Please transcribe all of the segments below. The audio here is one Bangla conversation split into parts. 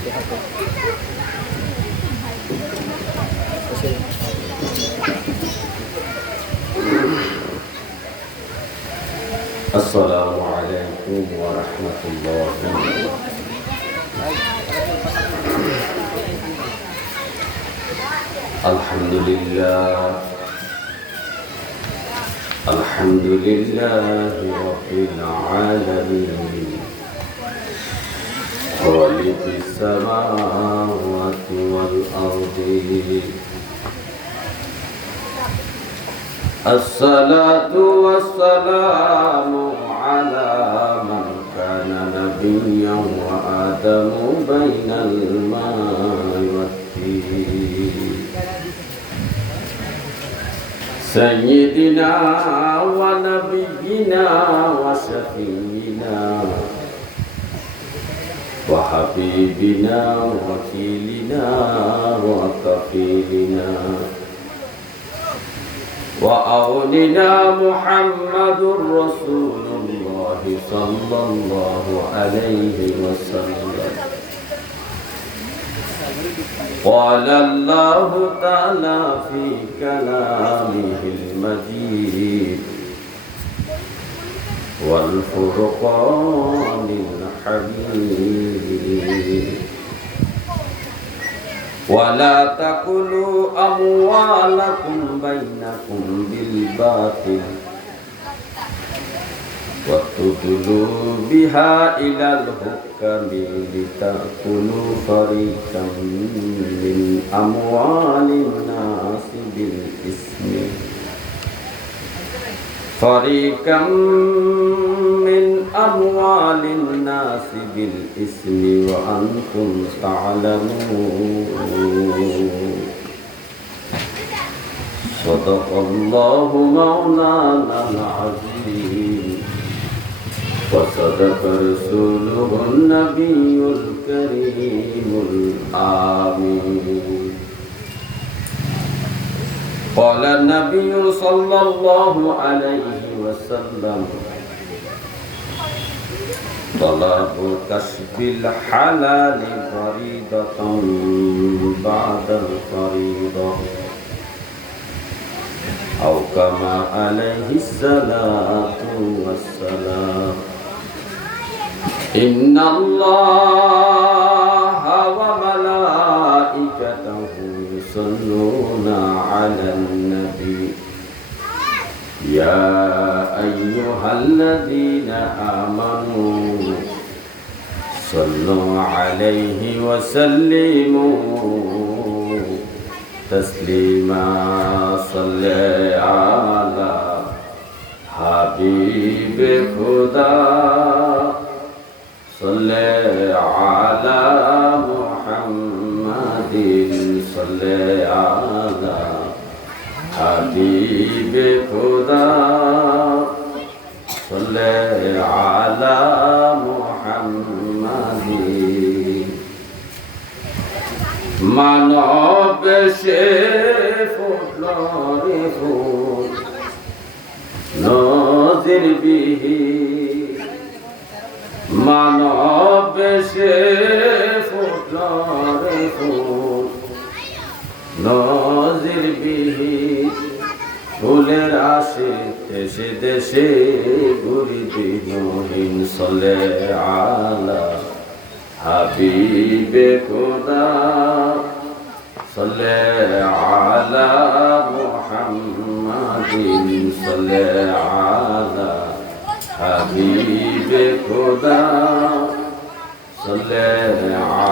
Assalamualaikum warahmatullahi wabarakatuh. Alhamdulillah, alhamdulillahi rabbil alamin, khaliqis samawati wal ardi. Assalatu wassalamu ala man kana nabiyyan wa adamu bainal ma'i wat-tin. Sayyidina wa nabiyyina wa syafi'ina wa habibina wa wakilina wa kafilina wa awlina Muhammadur Rasulullah sallallahu alaihi wasallam. Qala Allah ta'ala fi kalamihil majid wal furqanil hamid. ولا تأكلوا أموالكم بينكم بالباطل وتدلوا بها إلى الحكام لتأكلوا فريقا من أموال الناس بالإثم فريقا من أموال الناس بالإثم وأنتم تعلمون. صدق الله مولانا العظيم وصدق رسوله النبي الكريم الآمين. قال النبي صلى الله عليه وسلم طلب كسب الحلال فريضة بعد الفريضة أو كما عليه الصلاة والسلام. إن الله وملائكته يصلون على النبي يا أيها الذين آمنوا صلوا عليه وسلموا تسليما. صل على حبيب خدا صل على محمد صل على حبيب خدا صل على محمد. মানব সে ফুটলরে ফুল নজির বিহি মানব সে ফুটলরে ফুল নজির বিহি ফুলের আসে দেশে দেশে ঘুরি দিনহীন। সলে আলা হাবিবে খোদা সলে আলা মুহাম্মাদিন সলে আলা হাবিবে খোদা সলে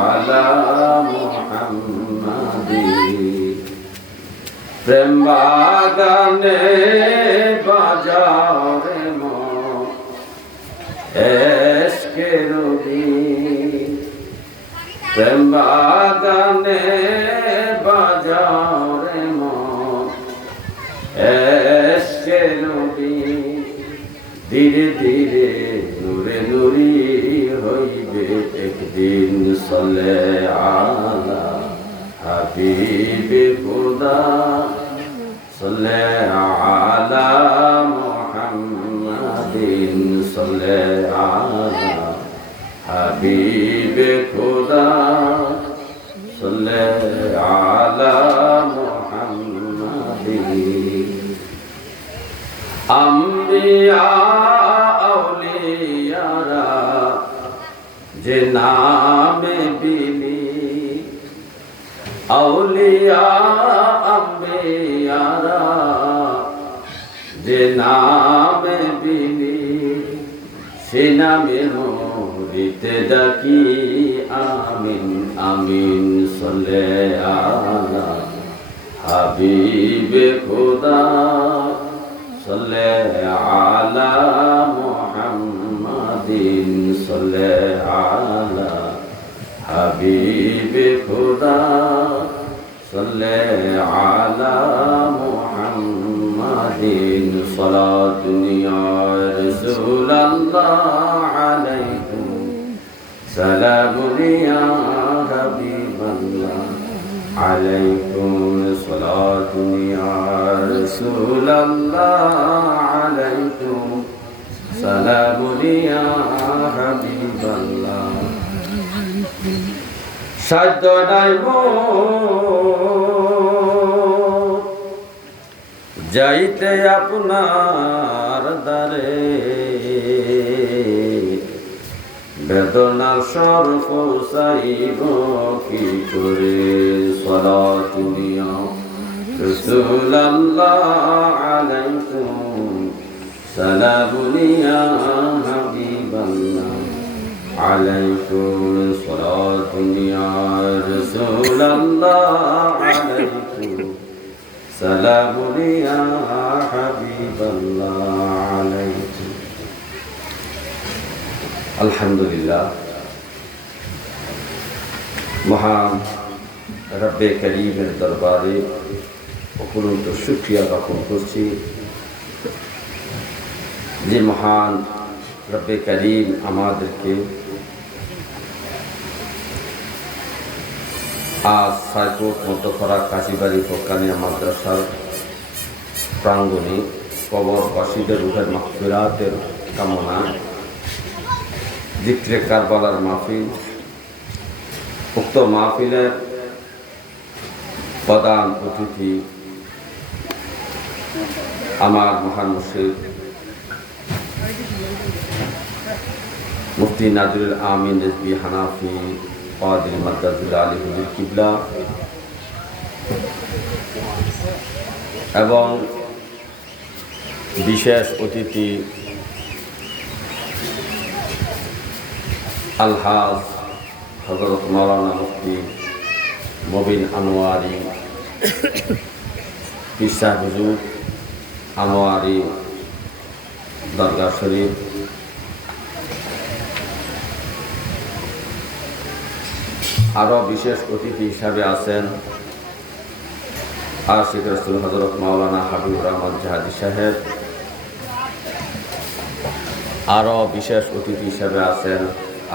আলা মুহাম্মাদিন। প্রেম বাগানে বাজাও রে মন এশকে রবি প্রেম বাগানে বাজাও রে মন এশকে রবি। ধীরে ধীরে নূরে নুরি হইবে একদিন। সলে আলা হাবিবে খোদা সলে আলা মুহাম্মাদিন সলে আলা হাবিবে খোদা আউলিয়ারা যে নামে বিনি, আউলিয়া আম্বিয়ারা যে নামে বিনি, সে নামে মরিতে ডাকি আমিন আমিন। সল্লে আলা হাবিবে খোদা, সল্লে আলা মুহাম্মাদিন, সল্লে আলা হাবিবে খোদা, সল্লে আলা মুহাম্মাদিন। সালাতুন ইয়া রাসূলাল্লাহ আলাইকুম, সালামুন ইয়া হাবিবাল্লাহ আলাইকুম, সালাতুন ইয়া রাসূলাল্লাহ আলাইকুম, সালামুন ইয়া হাবিবাল্লাহ। সাধ্য নাই যাইতে আপনার দ্বারে, বেদনার স্বর পৌঁছাইব কি করে। সালাতুন ইয়া রাসূলাল্লাহ আলাইকুম, সালামুন ইয়া হাবিবাল্লাহ আলাইকুম, সালাতুন ইয়া রাসূলাল্লাহ আলাইকুম, সালামুন ইয়া হাবিবাল্লাহ আলাইকুম। আলহামদুলিল্লাহ, মহান রব্বে করিমের দরবারে অপূর্ব শুকরিয়া জ্ঞাপন করছি যে মহান রব্বে করিম আমাদেরকে আজ সাইকোট মধ্যখরা কাশিবাড়ি ফোকানিয়া মাদ্রাসার প্রাঙ্গণে কবরবাসীদের রূহের মাগফিরাতের কামনা জিক্রে কারবালার মাহফিল, উক্ত মাহফিলের প্রধান অতিথি আমার মহান মুর্শিদ মুফতি নাজিরুল আমিন রিজভী হানাফি কাদির মাদ্দাতুল্লাহ আলী হুজুর কিবলা এবং বিশেষ অতিথি আলহাজ হযরত মাওলানা মুফতি মবিন আনোয়ারি পীর সাহেব হুজুর আনোয়ারি দরগা শরীফ, আরও বিশেষ অতিথি হিসাবে আছেন আশিক রাসূল হযরত মাওলানা হাবিবুর রহমান জাহাদি সাহেব, আরও বিশেষ অতিথি হিসাবে আছেন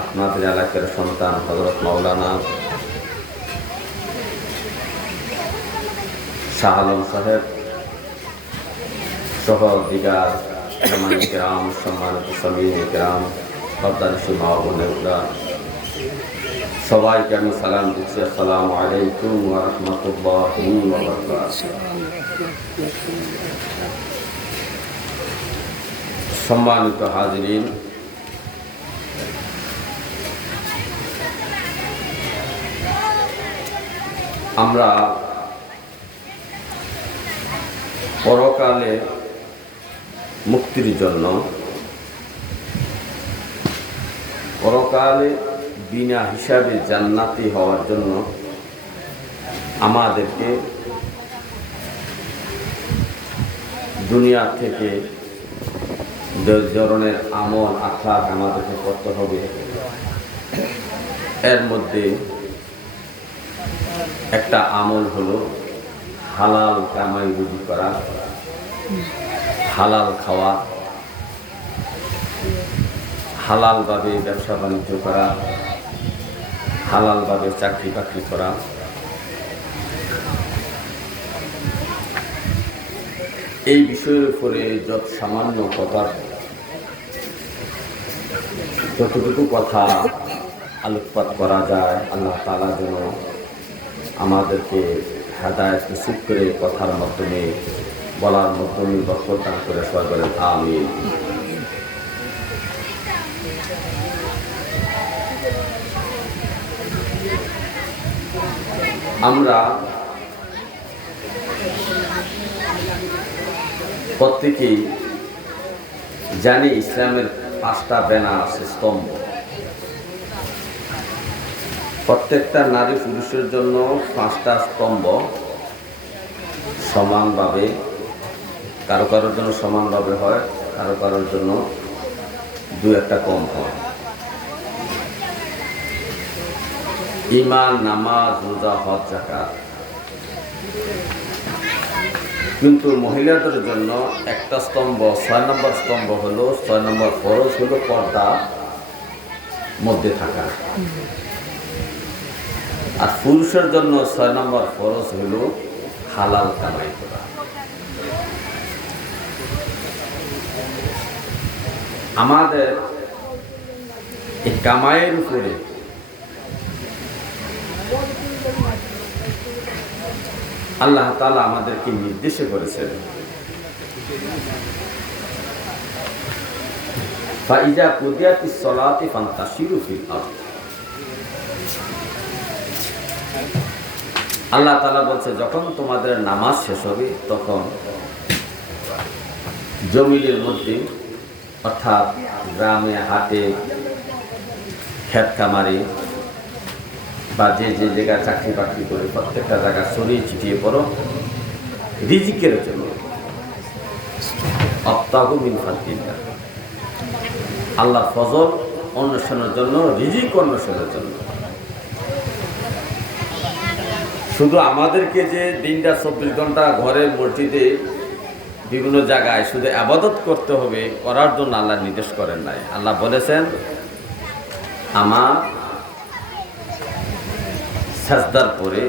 আপনাদের এলাকার সন্তান হযরত মাওলানা শাহ আলম সাহেব সহ দিগার কেরাম, সম্মানিত সামিন কেরাম, পর্দানিশী মা বোনেরা, সবাইকে আমি সালাম দিচ্ছি। আসসালামু আলাইকুম ওয়া রাহমাতুল্লাহি ওয়া বারাকাতুহু। সম্মানিত হাজিরিন, আমরা পরকালে মুক্তির জন্য, পরকালে বিনা হিসাবে জান্নাতি হওয়ার জন্য আমাদেরকে দুনিয়া থেকে যে ধরনের আমল আখলাক আমাদেরকে করতে হবে, এর মধ্যে একটা আমল হলো হালাল কামাই রুজি করা, হালাল খাওয়া, হালালভাবে ব্যবসা বাণিজ্য করা, হালালভাবে চাকরি বাকরি করা। এই বিষয়ের উপরে যত সামান্য কথা, যতটুকু কথা আলোকপাত করা যায়, আল্লাহ তাআলা যেন আমাদেরকে হেদায়েত নসিব করে কথার মাধ্যমে, বলার মাধ্যমে বরকত দান করে, সবাই বলেন আমিন। আমরা প্রত্যেকেই জানি ইসলামের 5টা ব্যানার আছে, স্তম্ভ। প্রত্যেকটা নারী পুরুষের জন্য 5টা স্তম্ভ সমানভাবে, কারো কারোর জন্য সমানভাবে হয়, কারো কারোর জন্য 2-1টা কম হয়। ঈমান, নামাজ, রোজা, হজ, যাকাত। কিন্তু মহিলাদের জন্য একটা স্তম্ভ, 6 নম্বর স্তম্ভ হলো, 6 নম্বর ফরজ হলো পর্দা মধ্যে থাকা। আর পুরুষের জন্য 6 নম্বর ফরজ হলো হালাল কামাই করা। আমাদের এই কামাইয়ের উপরে আল্লাহ তাআলা আমাদেরকে নির্দেশ করেছেন, ফাইজা কুদিয়াতিস সালাতি ফান্তাশিরু ফিল আরদ। আল্লাহ তাআলা বলছে, যখন তোমাদের নামাজ শেষ হবে তখন জমিনের মধ্যে, অর্থাৎ গ্রামে, হাটে, ক্ষেত খামারে বা যে যে জায়গায় চাকরি বাকরি করে প্রত্যেকটা জায়গা ছড়িয়ে ছিটিয়ে পড়ো রিজিকের জন্য। আবতাগু মিন ফাদলিল্লাহ, আল্লাহ ফজল অন্বেষণের জন্য, রিজিক অন্বেষণের জন্য। শুধু আমাদেরকে যে দিনটা 24 ঘন্টা ঘরে, মসজিদে, বিভিন্ন জায়গায় শুধু ইবাদত করতে হবে, করার জন্য আল্লাহ নির্দেশ করেন নাই। আল্লাহ বলেছেন, আমার সাজদার পরে,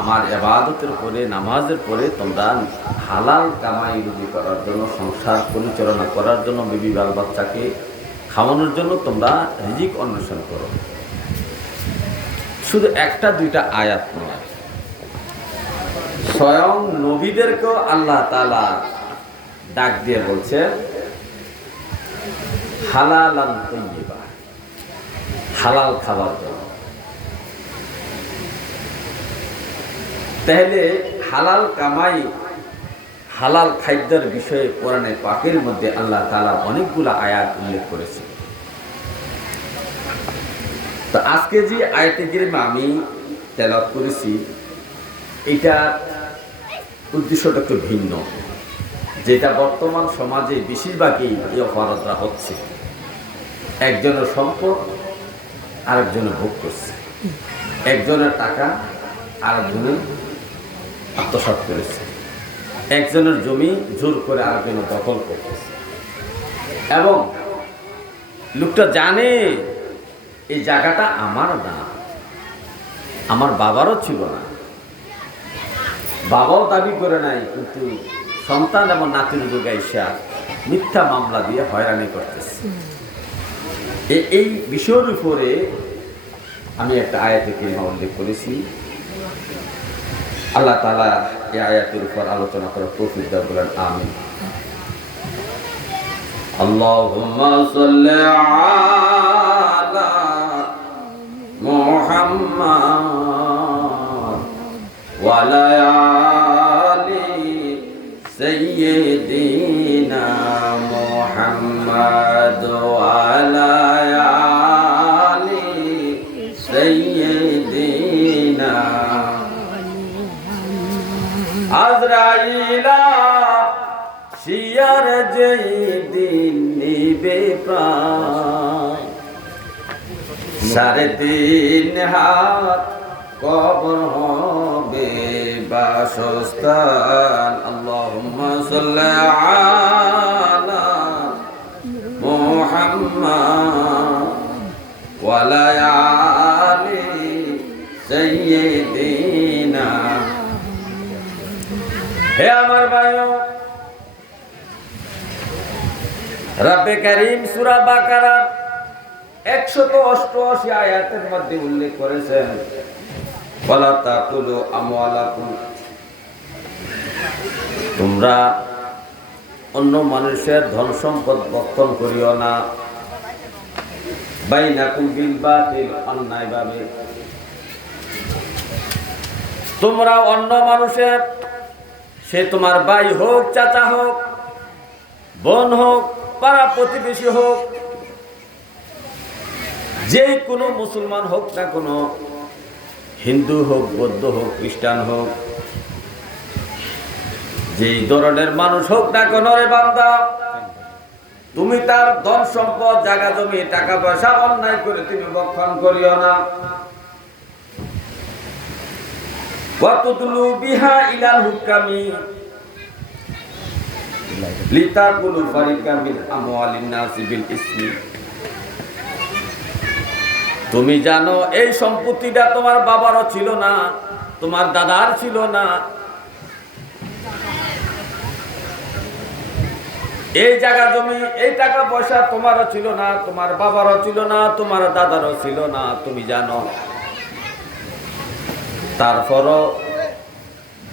আমার ইবাদতের পরে, নামাজের পরে তোমরা হালাল কামাই রুজি করার জন্য, সংসার পরিচালনা করার জন্য, বিবি বাল বাচ্চাকে খাওয়ানোর জন্য তোমরা রিজিক অন্বেষণ করো। শুধু 1-2টা আয়াত নয়, স্বয়ং নবীদেরকেও আল্লাহ তাআলা ডাক দিয়ে বলছে হালালান তাইয়্যিবা, হালাল খাবার জন্য। তাহলে হালাল কামাই, হালাল খাদ্যের বিষয়ে কোরআনে পাকের মধ্যে আল্লাহ তাআলা অনেকগুলো আয়াত উল্লেখ করেছে। তো আজকে যে আয়াতে কারিমা আমি তেলাওয়াত করেছি, এটার উদ্দেশ্যটা একটু ভিন্ন, যেটা বর্তমান সমাজে বেশিরভাগই এই অপরাধটা হচ্ছে। একজনের সম্পদ আরেকজনের ভোগ করছে, একজনের টাকা আরেকজনের আত্মসাৎ করেছে, একজনের জমি জোর করে আরেকজনের দখল করতেছে। এবং লোকটা জানে এই জায়গাটা আমার না, আমার বাবারও ছিল না, বাবাও দাবি করে নাই, কিন্তু সন্তান এবং নাতির যুগে এসে মিথ্যা মামলা দিয়ে হয়রানি করতেছে। এই বিষয়ের উপরে আমি একটা আয়াতে কারিমা উল্লেখ করেছি। আল্লাহ তাআলা এই আয়াতের উপর আলোচনা করার তৌফিক দান করেন, আমিন। আল্লাহুম্মা সাল্লি আলা মুহাম্মাদ ওয়া আলা আলি সাইয়্যিদিনা মুহাম্মাদ ওয়া আলা আলি সাইয়্যিদিনা। আজরাইলা শিয়ার যেই দিন নিবে প্রাণ, 3.5 হাত কবর হবে বাসস্থান। আল্লাহুম্মা সাল্লি আলা মুহাম্মাদ ওয়া আলা আলি সাইয়্যিদিনা। হে আমার ভাইও, রব্বে কারীম সূরা বাকারার 188 আয়াতের মধ্যে উল্লেখ করেছেন, ওয়ালা তাকুলু আমওয়ালাকুম, তোমরা অন্য মানুষের ধন সম্পদ ভক্ষণ করিও না, বাইনাকুম বিল বাতিল, অন্যায়ভাবে তোমরা অন্য মানুষের, সে তোমার ভাই হোক, চাচা হোক, বোন হোক, পাড়া প্রতিবেশী হোক, যে কোনো মুসলমান হোক না কোনো, হিন্দু হোক, বৌদ্ধ হোক, খ্রিস্টান হোক, যেই ধরনের মানুষ হোক না কেন রে বান্দা, তুমি তার ধন সম্পদ, জায়গা জমি, টাকা পয়সা অন্যায় করে তুমি ভক্ষণ করিও না। ওয়াতুদলু বিহা ইলাল হুকামি লিতাকুলু ফারিকা মিন আমওয়ালিন নাসি বিল ইসমি। তুমি জানো এই সম্পত্তিটা তোমার বাবারও ছিল না, তোমার দাদার ছিল না, এই জায়গা জমি, এই টাকা পয়সা তোমারও ছিল না, তোমার বাবারও ছিল না, তোমার দাদারও ছিল না, তুমি জানো। তারপরও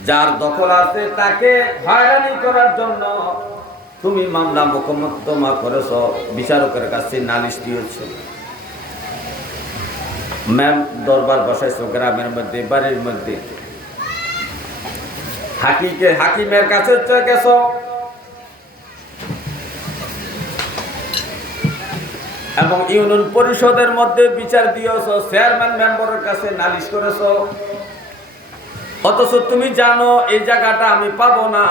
যার দখল আছে তাকে হয়রানি করার জন্য তুমি মামলা মোকদ্দমা করেছ, বিচারকের কাছে নালিশ দিয়েছ, ম্যাম দরবার বসাইছো গ্রামের মধ্যে, বাড়ির মধ্যে, হাকিমের কাছে গেছ, এবং ইউনিয়ন পরিষদের মধ্যে বিচার দিয়েছ, চেয়ারম্যান মেম্বারের কাছে নালিশ করেছ, অথচ তুমি জানো এই জায়গাটা আমি পাবো না,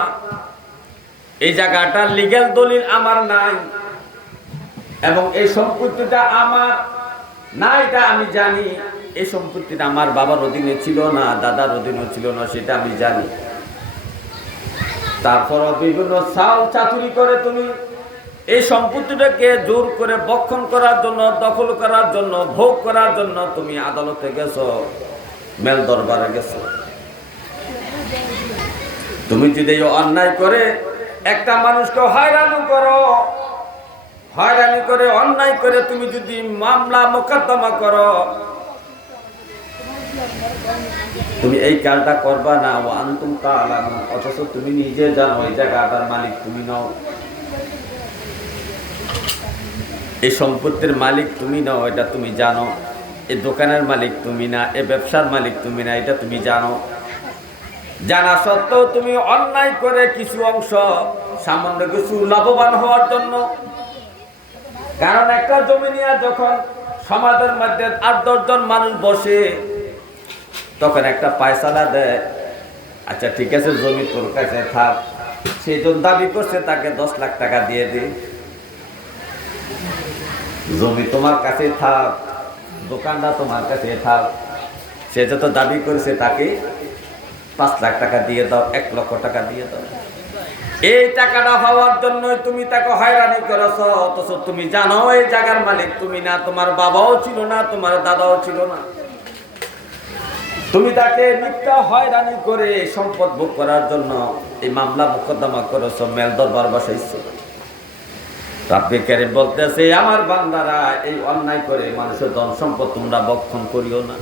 এই জায়গাটা লিগ্যাল দলিল আমার নাই, এবং এই সম্পত্তিটা আমার না, এটা আমি জানি। এই সম্পত্তিটা আমার বাবার অধীনে ছিল না, দাদার অধীনে ছিল না, সেটা আমি জানি। তারপর বিভিন্ন চাল চাতুরি করে তুমি এই সম্পত্তিটাকে জোর করে ভক্ষণ করার জন্য, দখল করার জন্য, ভোগ করার জন্য তুমি আদালতে গেছো, মেল দরবারে গেছো। তুমি যদি অন্যায় করে একটা মানুষকে হয়রানি করো, হয়রানি করে অন্যায় করে তুমি যদি মামলা মোকদ্দমা করো, তুমি এই কাজটা করবা না। ও আনতুম তাআলামুন, অথচ তুমি নিজে জানো এই জায়গাটার মালিক তুমি নও, এই সম্পত্তির মালিক তুমি নও, এটা তুমি জানো। এই দোকানের মালিক তুমি না, এই ব্যবসার মালিক তুমি না, এটা তুমি জানো। জানা সত্ত্বেও তুমি অন্যায় করে কিছু অংশ, সামান্য কিছু লাভবান হওয়ার জন্য, কারণ একটা জমি নিয়ে যখন সমাজের মধ্যে ৮-১০ জন মানুষ বসে, তখন একটা পায়সালা দেয়, আচ্ছা ঠিক আছে জমি তোর কাছে থাক, সেই জন দাবি করছে তাকে 10 লাখ টাকা দিয়ে দে, জমি তোমার কাছে থাক, দোকানটা তোমার কাছে থাক, সে যত দাবি করেছে তাকে 5 লাখ টাকা দিয়ে দাও, 1 লক্ষ টাকা দিয়ে দাও। এই টাকাটা পাওয়ার জন্য তুমি তাকে হয়রানি করেছ, অথচ তুমি জানো এই জায়গার মালিক তুমি না, তোমার বাবাও ছিল না, তোমার দাদাও ছিল না। তুমি তাকে মিথ্যা হয়রানি করে সম্পদ ভোগ করার জন্য এই মামলা মোকদ্দমা করেছ, মেল দরবার বসাইছ। রাব্বে কারীম বলতেছে, আমার বান্দারা এই অন্যায় করে মানুষের ধন সম্পদ তোমরা ভক্ষণ করিও না।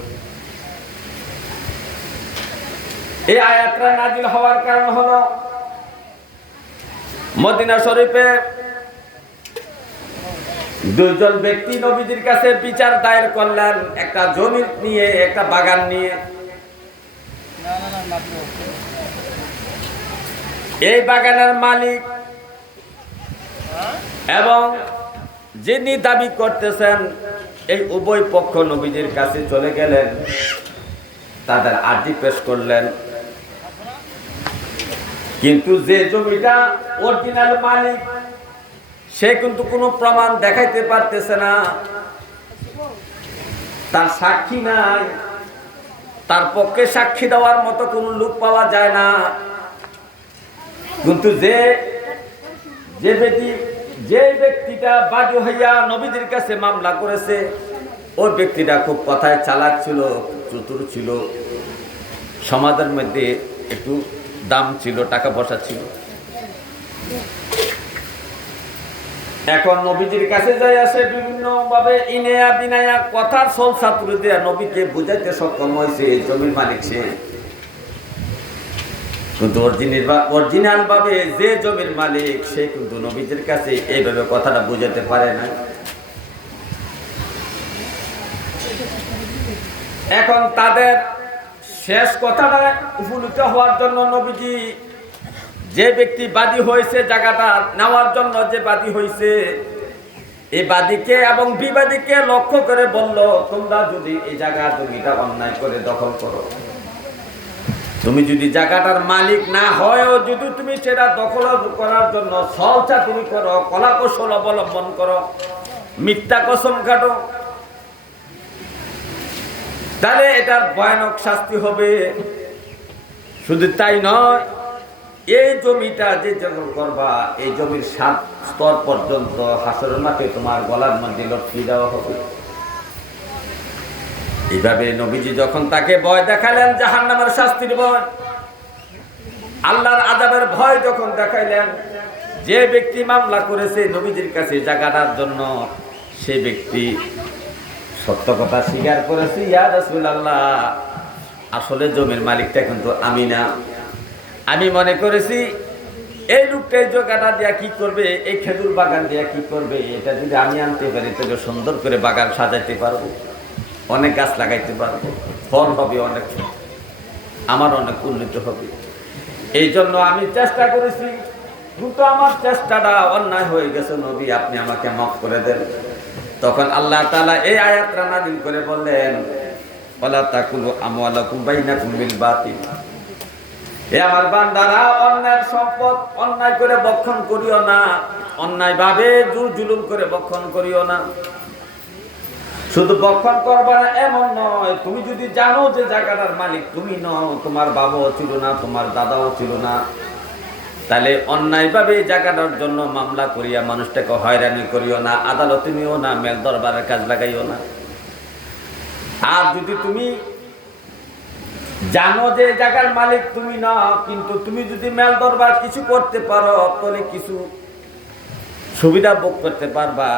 এই আয়াতটা নাজিল হওয়ার কারণ হলো মদিনা শরীফে 2 জন ব্যক্তি নবীজির কাছে বিচার দায়ের করলেন, একটা জমি নিয়ে, একটা বাগান নিয়ে। এই বাগানের মালিক এবং যিনি দাবি করতেছেন, এই উভয় পক্ষ নবীজির কাছে চলে গেলেন, তাদের আর্জি পেশ করলেন। কিন্তু যে জমিটা অরিজিনাল মালিক, সে কিন্তু কোনো প্রমাণ দেখাইতে পারতেছে না, তার সাক্ষী নাই, তার পক্ষে সাক্ষী দেওয়ার মতো কোনো লোক পাওয়া যায় না। কিন্তু যে ব্যক্তিটা বাদী হইয়া নবীদের কাছে মামলা করেছে, ওই ব্যক্তিটা খুব কথায় চালাক ছিল, চতুর ছিল, সমাজের মধ্যে একটু দাম ছিল, টাকা পয়সা ছিল। এখন নবীজির কাছে যাই আসে বিভিন্ন ভাবে ইনায়া বিনায়া কথার সল ছাত্র দিয়ে নবীকে বুঝাইতে সক্ষম হয়েছে এই জমির মালিক সে, কিন্তু অরিজিনাল ভাবে যে জমির মালিক সে কিন্তু নবীজির কাছে এইভাবে কথাটা বুঝাতে পারে না। এখন তাদের শেষ কথাটা উপনীত হওয়ার জন্য নবীজি যে ব্যক্তি বাদী হয়েছে জায়গাটা নেওয়ার জন্য, যে বাদী হয়েছে এই বাদীকে এবং বিবাদীকে লক্ষ্য করে বলল, তোমরা যদি এই জায়গা জমিটা অন্যায় করে দখল করো, তুমি যদি জায়গাটার মালিক না হয়ও যদি তুমি সেটা দখল করার জন্য ছলচা তুমি করো, কলাকৌশল অবলম্বন করো, মিথ্যা কসম কাটো, তাহলে এটার ভয়ানক শাস্তি হবে। শুধু তাই নয়, এই জমিটা যে দখল করবা এই জমির 7 স্তর পর্যন্ত হাসরের মাঠে তোমার গলার মধ্যে লটকিয়ে দেওয়া হবে। এইভাবে নবীজি যখন তাকে ভয় দেখালেন, জাহান্নামের শাস্তির ভয়, আল্লাহর আযাবের ভয় যখন দেখাইলেন, যে ব্যক্তি মামলা করেছে নবীজির কাছে জায়গাটার জন্য, সে ব্যক্তি সত্য কথা স্বীকার করেছে, ইয়া রাসূলুল্লাহ, আসলে জমির মালিকটা কিন্তু আমি না। আমি মনে করেছি এই লোকটা এই জায়গাটা দিয়া কি করবে, এই খেজুর বাগান দিয়া কি করবে, এটা যদি আমি আনতে পারি তবে সুন্দর করে বাগান সাজাইতে পারবো, অনেক গাছ লাগাইতে পারবো, ফল হবে অনেক, আমার অনেক উন্নতি হবে। এই জন্য আমি চেষ্টা করেছি, কিন্তু আমার চেষ্টাটা অন্যায় হয়ে গেছে, নবী আপনি আমাকে মাফ করে দেন। তখন আল্লাহ তাআলা এই আয়াতটা নাযিল করে বললেন, ওয়ালা তাকুলু আমওয়ালাকুম বাইনাকুম বিল বাতিল, হে আমার বান্দারা, অন্যায় সম্পদ অন্যায় করে বক্ষণ করিও না, অন্যায় ভাবে জুলুম করে বক্ষণ করিও না। শুধু বক্ষণ করবা না এমন নয়, তুমি যদি জানো যে জায়গাটার মালিক তুমি নও, তোমার বাবাও ছিল না, তোমার দাদাও ছিল না, তাহলে অন্যায়ভাবে এই জায়গাটার জন্য মামলা করিয়া মানুষটাকে হয়রানি করিও না, আদালতে নিও না, মেল দরবারের কাজ লাগাইও না। আর যদি তুমি জানো যে জায়গার মালিক তুমি না, কিন্তু তুমি যদি মেল দরবার কিছু করতে পারো, তাহলে কিছু সুবিধা ভোগ করতে পারবা।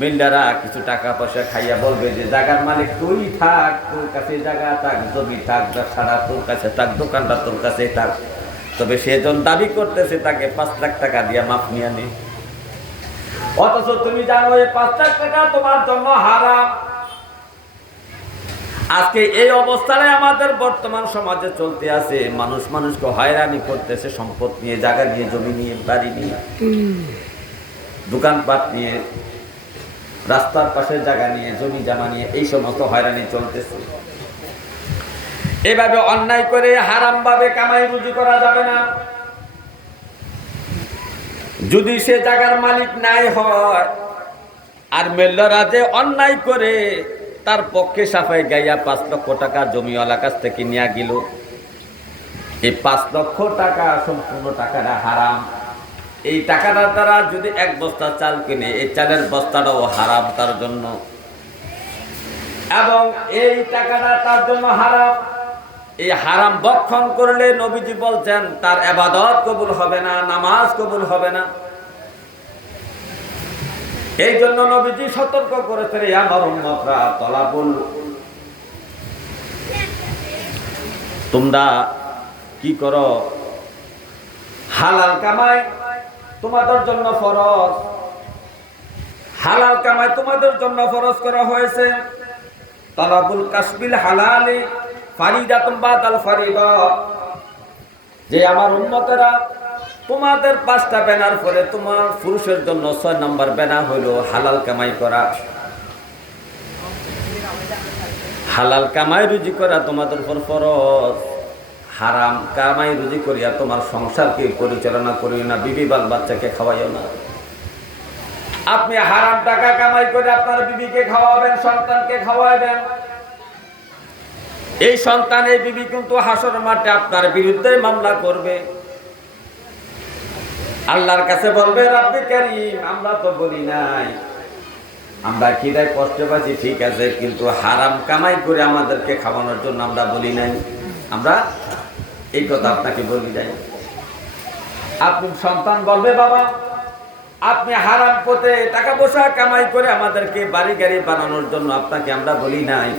মিল্লারা কিছু টাকা পয়সা খাইয়া বলবে যে জায়গার মালিক তুই থাক, তোর কাছে জায়গা থাক, জমি থাক, ব্যবসাটা তোর কাছে থাক, দোকানটা তোর কাছে থাক। তবে সেজন দাবি করতেছে তাকে 5 লাখ টাকা দিয়ে মাপ নিয়ে নে, অথচ তুমি জানো এই 5 লাখ টাকা তোমার জন্য হারাম। আজকে এই অবস্থায় আমাদের বর্তমান সমাজে চলতে আছে, মানুষ মানুষকে হয়রানি করতেছে, সম্পদ নিয়ে, জায়গা নিয়ে, জমি নিয়ে, বাড়ি নিয়ে, দোকানপাট নিয়ে, রাস্তার পাশে জায়গা নিয়ে, জমি জামা নিয়ে, এই সমস্ত হয়রানি চলতেছে। এভাবে অন্যায় করে হারাম ভাবে কামাই রুজি করা যাবে না। যদি সে জায়গার মালিক নাই হয়, আর মেল্লারা যে অন্যায় করে তার পক্ষে সাফাই গাইয়া 5 লক্ষ টাকা জমিওয়ালা কাছ থেকে নিয়ে গেল, এই 5 লক্ষ টাকা সম্পূর্ণ টাকাটা হারাম। এই টাকাটার দ্বারা যদি 1 বস্তা চাল কিনে, এই চালের বস্তাটাও হারাম তার জন্য, এবং এই টাকাটা তার জন্য হারাম। এই হারাম বক্ষণ করলে নবীজি বলছেন তার ইবাদত কবুল হবে না, নামাজ কবুল হবে না। এই জন্য নবীজি সতর্ক করেছেন, আমার উম্মতরা তলাবুল, তোমরা কি করো, হালাল কামাই তোমাদের জন্য ফরজ, হালাল কামাই তোমাদের জন্য ফরজ করা হয়েছে। তালাবুল কাসবিল হালালি ফারিদাতুন বাদাল ফারিদা, যে আমার উম্মতেরা তোমাদের 5টা ব্যানার পরে তোমার পুরুষের জন্য 6 নম্বর ব্যানার হলো হালাল কামাই করা। হালাল কামাই রুজি করা তোমাদের উপর ফরজ। হারাম কামাই রুজি করিয়া তোমার সংসারকে পরিচালনা করিও না, বিবি বাল বাচ্চাকে খাওয়াইও না। আপনি হারাম টাকা কামাই করে আপনার বিবিকে খাওয়াবেন, সন্তানকে খাওয়াবেন, এই সন্তান এই বিবি কিন্তু হাসর মাঠে আপনার বিরুদ্ধে মামলা করবে, আল্লাহর কাছে বলবে, রব্বে কারীম, আমরা তো বলি নাই, আমরা খিদায় কষ্ট পাচ্ছি ঠিক আছে, কিন্তু হারাম কামাই করে আমাদেরকে খাওয়ানোর জন্য আমরা বলি নাই, আমরা এই কথা আপনাকে বলি নাই। আপনি সন্তান বলবে, বাবা আপনি হারাম পথে টাকা পয়সা কামাই করে আমাদেরকে বাড়ি গাড়ি বানানোর জন্য আপনাকে আমরা বলি নাই,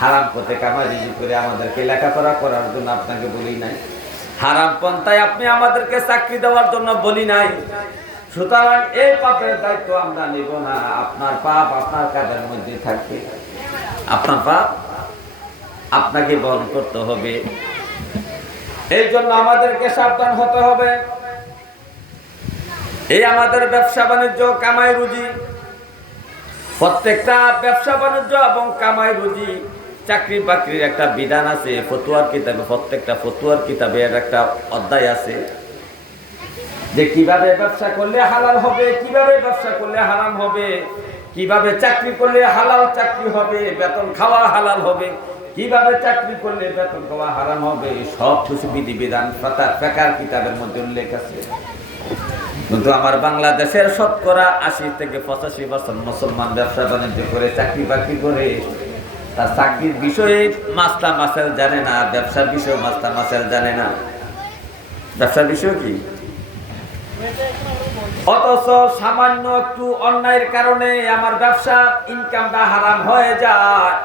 হারাম পথে কামাই করে আমাদেরকে লেখাপড়া করার জন্য আপনাকে বলি নাই, হারাম পন্থায় আপনি আমাদেরকে চাকরি দেওয়ার জন্য বলি নাই। সুতরাং এই পাপের দায়িত্ব আমরা নেব না, আপনার পাপ আপনার কাঁধের মধ্যে থাকবে। আপনার পাপ আপনাকে বহন করতে হবে। এই জন্য আমাদেরকে সাবধান হতে হবে। এই আমাদের ব্যবসা বাণিজ্য, কামাই রুজি, প্রত্যেকটা ব্যবসা বাণিজ্য এবং কামাই রুজি, চাকরি বাকরির একটা বিধান আছে ফতুয়ার কিতাবে। প্রত্যেকটা ফতুয়ার কিতাবে একটা অধ্যায় আছে যে কিভাবে ব্যবসা করলে হালাল হবে, কিভাবে ব্যবসা করলে হারাম হবে, কিভাবে চাকরি করলে হালাল চাকরি হবে, বেতন খাওয়া হালাল হবে, কিভাবে চাকরি করলে বেতন খাওয়া হারাম হবে, সব কিছু বিধিবিধান ফিকহের কিতাবের মধ্যে উল্লেখ আছে। কিন্তু আমার বাংলাদেশের শতকরা ৮০ থেকে ৮৫% মুসলমান ব্যবসা বাণিজ্য করে, চাকরি বাকরি করে, তার চাকরির বিষয়ে মাসলা মাসাইল জানে না, ব্যবসার বিষয়ে মাসলা মাসাইল জানে না। ব্যবসার বিষয় কি? অথচ সামান্য একটু অন্যায়ের কারণে আমার ব্যবসা ইনকামটা হারাম হয়ে যায়।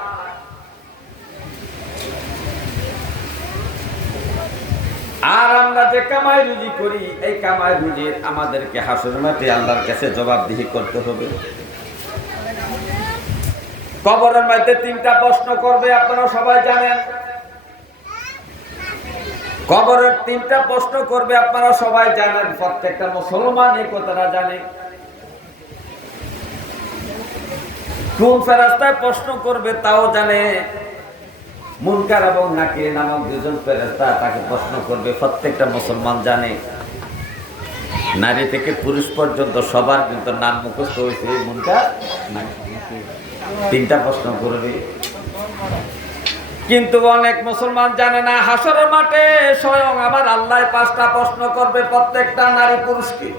আর আমরা যে কামাই রুজি করি, এই কামাই রুজির আমাদেরকে হাসরের মাঠে আল্লাহর কাছে জবাবদিহি করতে হবে। কবরের মধ্যে ৩টা প্রশ্ন করবে, আপনারা সবাই জানেন। কবরের ৩টা প্রশ্ন করবে, আপনারা সবাই জানেন। প্রত্যেকটা মুসলমান এই কথাটা জানে। কোন ফেরেশতায় প্রশ্ন করবে তাও জানে। মুনকার এবং নাকির নামক ২জন ফেরেশতা তাকে প্রশ্ন করবে, প্রত্যেকটা মুসলমান জানে। নারী থেকে পুরুষ পর্যন্ত সবার কিন্তু নাম মুখস্থ হয়েছে। মুনকার নাকির ৩টা প্রশ্ন করবে, কিন্তু অনেক মুসলমান জানে না হাসরের মাঠে স্বয়ং আমার আল্লাহ 5টা প্রশ্ন করবে প্রত্যেকটা নারী পুরুষকে।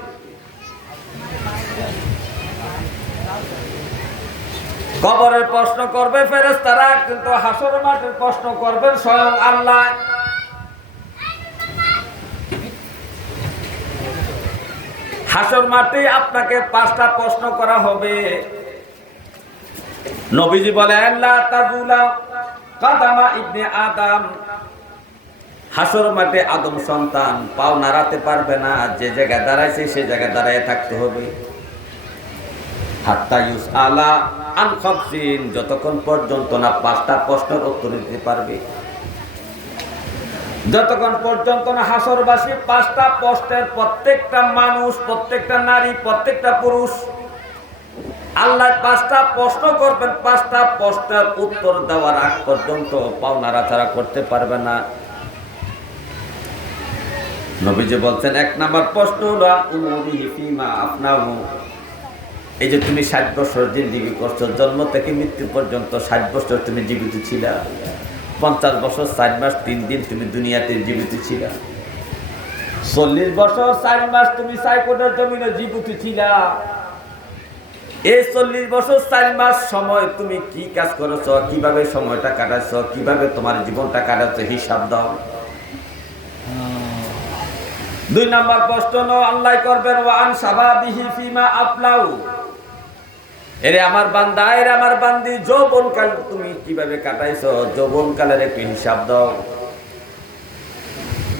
কবরের প্রশ্ন করবে ফেরেশতারা, কিন্তু হাসরের মাঠের প্রশ্ন করবেন স্বয়ং আল্লাহ। হাসর মাঠে আপনাকে 5টা প্রশ্ন করা হবে। নবীজি বলেন লা তাজুলা কাদামা ইবনে আদম, হাসর মাঠে আদম সন্তান পাও নাড়াতে পারবে না। যে জায়গায় দাঁড়াইছে সে জায়গায় দাঁড়ায় থাকতে হবে। হাত্তা ইউসআলা আন খামসিন, যতক্ষণ পর্যন্ত না 5টা প্রশ্নের উত্তর দিতে পারবে, যতক্ষণ পর্যন্ত না হাসরবাসী 5টা প্রশ্নের, প্রত্যেকটা মানুষ, প্রত্যেকটা নারী, প্রত্যেকটা পুরুষ আল্লাহ 5টা প্রশ্ন করবেন। 5টা প্রশ্নের উত্তর দেওয়ার আগ পর্যন্ত পাও নাড়াচাড়া করতে পারবে না। নবীজি বলছেন 1 নাম্বার প্রশ্ন হলো উমুরিহি ফিমা আফনাহু, এই যে তুমি 60 বছর জিন্দেগি করছো, জন্ম থেকে মৃত্যু পর্যন্ত 60 বছর তুমি জীবিত ছিলা। 50 বছর 4 মাস 3 দিন তুমি দুনিয়াতে জীবিত ছিলা। 40 বছর 4 মাস তুমি সাইকোটের জমিনে জীবিত ছিলা। এই 40 বছর 4 মাস সময় তুমি কি কাজ করেছো, কিভাবে সময়টা কাটাইছো, কিভাবে তোমার জীবনটা কাটাইছো, হিসাব দাও। 2 নাম্বার প্রশ্ন আল্লাহ করবেন ওয়া আন শাবাবিহি ফিমা আফলাউ, এরে আমার বান্দা, এরে আমার বান্দি, যৌবনকাল তুমি কিভাবে কাটাইছো, যৌবনকালের একটু হিসাব দাও।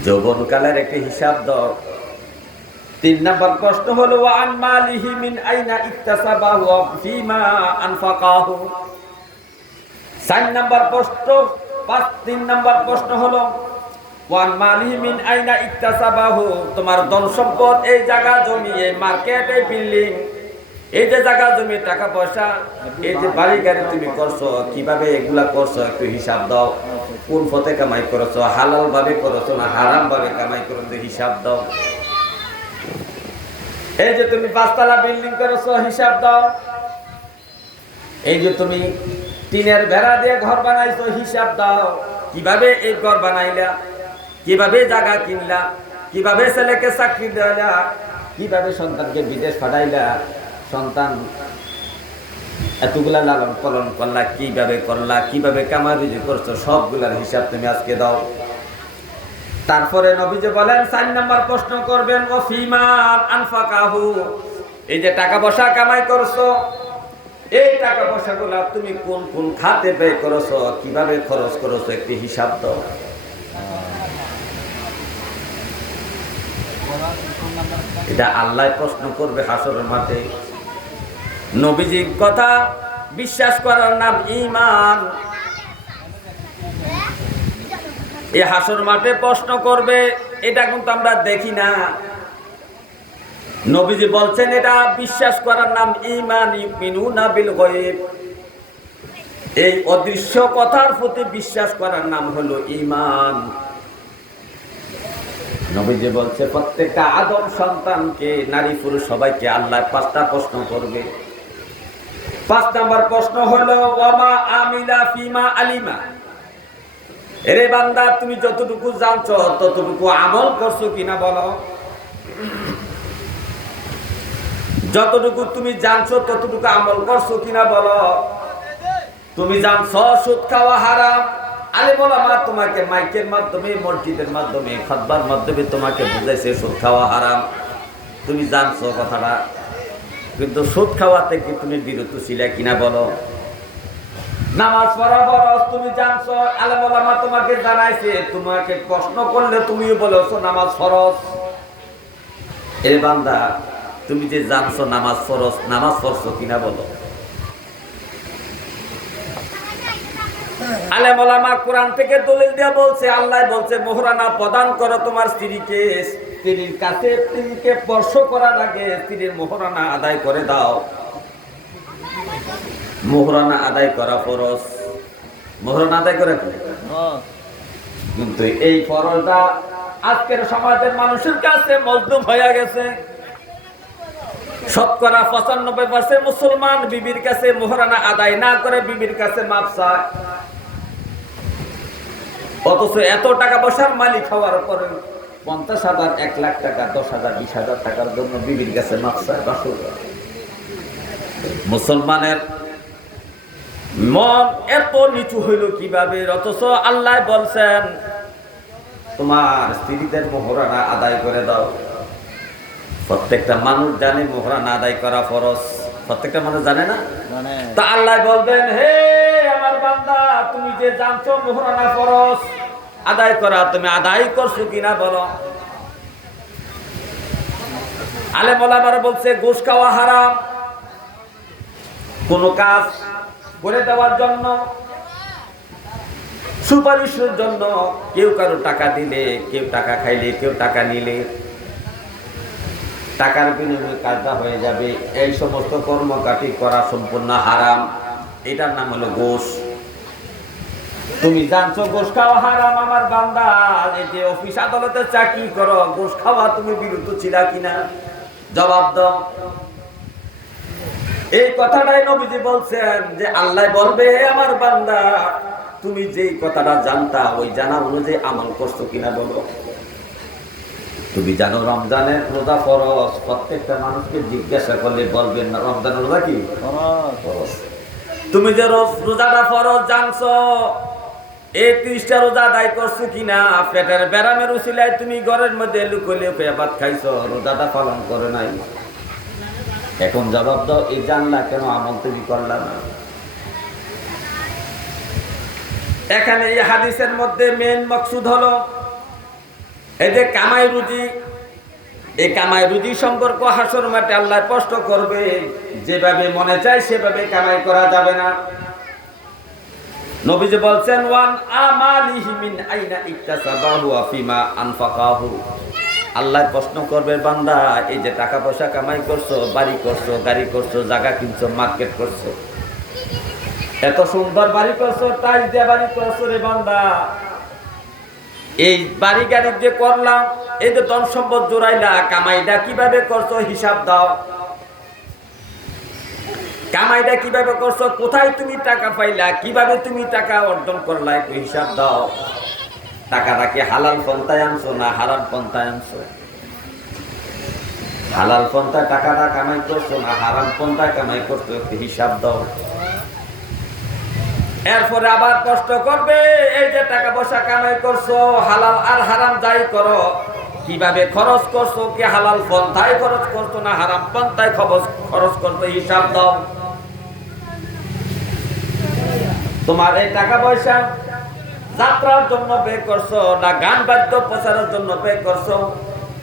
যৌবনকালের একটু হিসাব দাও। 3 নাম্বার প্রশ্ন হলো ওয়া আন মালিহি মিন আইনা ইকতাসাবাহু ওয়া ফিমা আনফাকাহু। 4 নাম্বার প্রশ্ন 3 নাম্বার প্রশ্ন হলো ওয়া আন মালিহি মিন আইনা ইকতাসাবাহু, তোমার ধন সম্পদ, এই জায়গা জমি, এই মার্কেট, এই বিল্ডিং, এই যে জায়গা জমি, টাকা পয়সা, এই যে বাড়ি গাড়ি তুমি করছো, কিভাবে এগুলা করছো একটু হিসাব দাও। কোন পথে কামাই করেছো, হালাল ভাবে করেছো না হারাম ভাবে কামাই করেছো, হিসাব দাও। এই যে তুমি 5তলা বিল্ডিং করেছো, হিসাব দাও। এই যে তুমি টিনের বেড়া দিয়ে ঘর বানাইছো, হিসাব দাও। কিভাবে এই ঘর বানাইলা, কিভাবে জায়গা কিনলা, কিভাবে ছেলেকে চাকরি দিলা, কিভাবে সন্তানকে বিদেশ পাঠাইলা, সন্তান এতগুলা লালন পালন করলা, কিভাবে করলা, কিভাবে কামাই রুজি করছো, সবগুলার হিসাব তুমি আজকে দাও। তারপরে নবীজি বলেন 4 নাম্বার প্রশ্ন করবেন ও ফিমা আনফাকাহু, এই যে টাকা পয়সা কামাই করছো, এই টাকা পয়সাগুলা তুমি কোন কোন খাতে ব্যয় করছো, কিভাবে খরচ করছো, একটি হিসাব দাও। এটা আল্লাহ প্রশ্ন করবে হাসরের মাঠে। নবীজির কথা বিশ্বাস করার নাম ঈমান। এই হাসর মাঠে প্রশ্ন করবে, এটা কিন্তু আমরা দেখি না। নবীজি বলছেন এটা বিশ্বাস করার নাম ঈমান। ইউমিনুনা বিল গায়ব, এই অদৃশ্য কথার প্রতি বিশ্বাস করার নাম হলো ঈমান। নবীজি বলছে প্রত্যেকটা আদম সন্তানকে, নারী পুরুষ সবাইকে আল্লাহ 5টা প্রশ্ন করবে। 5 নাম্বার প্রশ্ন হলো ওয়ামা আমিলা ফিমা আলিমা। এরে বান্দা, তুমি যতটুকু জানছো ততটুকু আমল করছো কিনা বলো। যতটুকু তুমি জানছো ততটুকু আমল করছো কিনা বলো। তুমি জানছো সুদ খাওয়া হারাম, আলেম ওলামা তোমাকে মাইকের মাধ্যমে, মসজিদের মাধ্যমে, খুতবার মাধ্যমে তোমাকে বুঝাইছে সুদ খাওয়া হারাম, তুমি জানছো কথাটা, কিন্তু সুদ খাওয়া থেকে তুমি বিরত ছিলে কিনা বলো। নামাজ পড়া ফরজ, তুমি জানছো, আলেম ওলামা তোমাকে জানাইছে, তোমাকে প্রশ্ন করলে তুমিও বলেছো নামাজ ফরজ। এ বান্দা, তুমি যে জানছো নামাজ ফরজ, নামাজ পড়ছো কিনা বলো। আলেম ওলামা কোরআন থেকে দলিল দিয়ে বলছে, আল্লাহ বলছে মোহরানা প্রদান করো তোমার স্ত্রীকে। স্ত্রীর কাছে স্ত্রীকে স্পর্শ করার আগে স্ত্রীর মোহরানা আদায় করে দাও। মোহরানা আদায় করা ফরজ। মোহরানা আদায় করে, কিন্তু এই ফরজটা আজকের সমাজের মানুষের কাছে মজলুম হয়ে গেছে। শতকরা 95% মুসলমান বিবির কাছে মোহরানা আদায় না করে বিবির কাছে মাপ চায়। অথচ এত টাকা পয়সার মালিক হওয়ার পরে 50,000, 1 লাখ টাকা, 10,000, 20,000 টাকার জন্য বিবির কাছে মাপ চায়। মুসলমানের মন এত নিচু হইল কিভাবে? অথচ আল্লাহ বলছেন তোমার স্ত্রীদের মোহরানা আদায় করে দাও। প্রত্যেকটা মানুষ জানে মোহরানা আদায় করা ফরজ, প্রত্যেকটা মানুষ জানে না। তা আল্লাহ বলবেন, হে আমার বান্দা, তুমি যে জানছো মোহরানা ফরজ আদায় করা, তুমি আদায় করছো কিনা বলো। আলেম ওলামারা বলছে ঘুষ খাওয়া হারাম। কোন কাজ করে দেওয়ার জন্য, সুপারিশের জন্য কেউ কারো টাকা দিলে, কেউ টাকা খাইলে, কেউ টাকা নিলে, টাকার বিনিময়ে কাজটা হয়ে যাবে, এই সমস্ত কর্মকাটি করা সম্পূর্ণ হারাম। এটার নাম হলো ঘুষ। তুমি জানছো ঘুষ খাওয়া হারাম আমার বান্দা, এই যে অফিস আদালতে চাকরি করো, ঘুষ খাওয়া তুমি বিরত ছিলা কিনা? জবাব দাও। এই কথাটাই নবীজি বলছেন যে আল্লাহ বলবে আমার বান্দা, তুমি যেই কথাটা জানতা ওই জানা অনুযায়ী আমল করছো কিনা বলো। তুমি জানো রমজানের রোজা ফরজ, প্রত্যেকটা মানুষকে জিজ্ঞাসা করলে বলবেন না রমজানের রোজা কি ফরজ। তুমি যে রোজাটা ফরজ জানছো, এই 30টা রোজা আদায় করছো কিনা? পেটের ব্যারামের উসিলায় তুমি ঘরের মধ্যে লুকোলে ভাত খাইছো, রোজাটা পালন করে নাই। এখন জবাব দাও, এই জানলা কেন আমল তুমি করলা না? এখানে এই হাদিসের মধ্যে মেন মকসুদ হলো এই যে কামাই রুজি, এই কামাই রুজি সম্পর্ক হাসর মাঠে আল্লাহ স্পষ্ট করবে। যেভাবে মনে চায় সেভাবে কামাই করা যাবে না। নবীজি বলছেন ওয়ান আমালিহি মিন আইনা ইকতাসাবাহু ওয়া ফিমা আনফাকাহু। আল্লাহ প্রশ্ন করবে বান্দা, এই যে টাকা পয়সা কামাই করছো, বাড়ি করছো, গাড়ি করছো, জায়গা কিনছো, মার্কেট করছো, এত সুন্দর বাড়ি করছো, টাইলস দিয়ে বাড়ি করছো রে বান্দা, এই বাড়ি গাড়ি যে করলাম, এই যে ধন সম্পদ জোড়াইলা, কামাইটা কিভাবে করছো হিসাব দাও। কামাইটা কিভাবে করছো, কোথায় তুমি টাকা পাইলা, কিভাবে তুমি টাকা অর্জন করলা, একটু হিসাব দাও। টাকাটা কি হালাল পন্থায় আনছো না হারাম পন্থায় আনছো? হালাল পন্থায় টাকাটা কামাই করছো না হারাম পন্থায় কামাই করছো, একটু হিসাব দাও। এরপরে আবার কষ্ট করবে, এই যে টাকা পয়সা কামাই করছো, হালাল আর হারাম যাই করো, কিভাবে খরচ করছো, কি হালাল পন্থায় খরচ করছো না হারাম পন্থায় খরচ করছো, হিসাব দাও। তোমার এই টাকা পয়সা যাত্রার জন্য ব্যয় করছো না গান বাদ্য প্রচারের জন্য ব্যয় করছো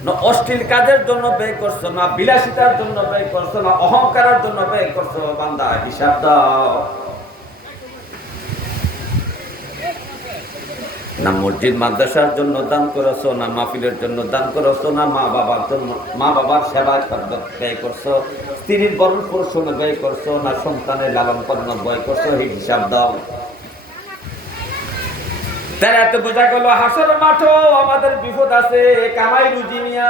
না অশ্লীল কাজের জন্য ব্যয় করছো, না বিলাসিতার জন্য ব্যয় করছো, না অহংকারের জন্য ব্যয় করছো। বান্দা হিসাব দাও। না মসজিদ মাদ্রাসার জন্য দান করেছো, না মাহফিলের জন্য দান করেছো, না মা বাবার সেবা ব্যয় করছো, স্ত্রীর বরণ পোষণে ব্যয় করছো, না সন্তানের লালন পালন ব্যয় করছো। এই হিসাব দাও। তারা এত বোঝা গেল হাসর মাঠও আমাদের বিপদ আছে, কামাই রুজি নিয়া।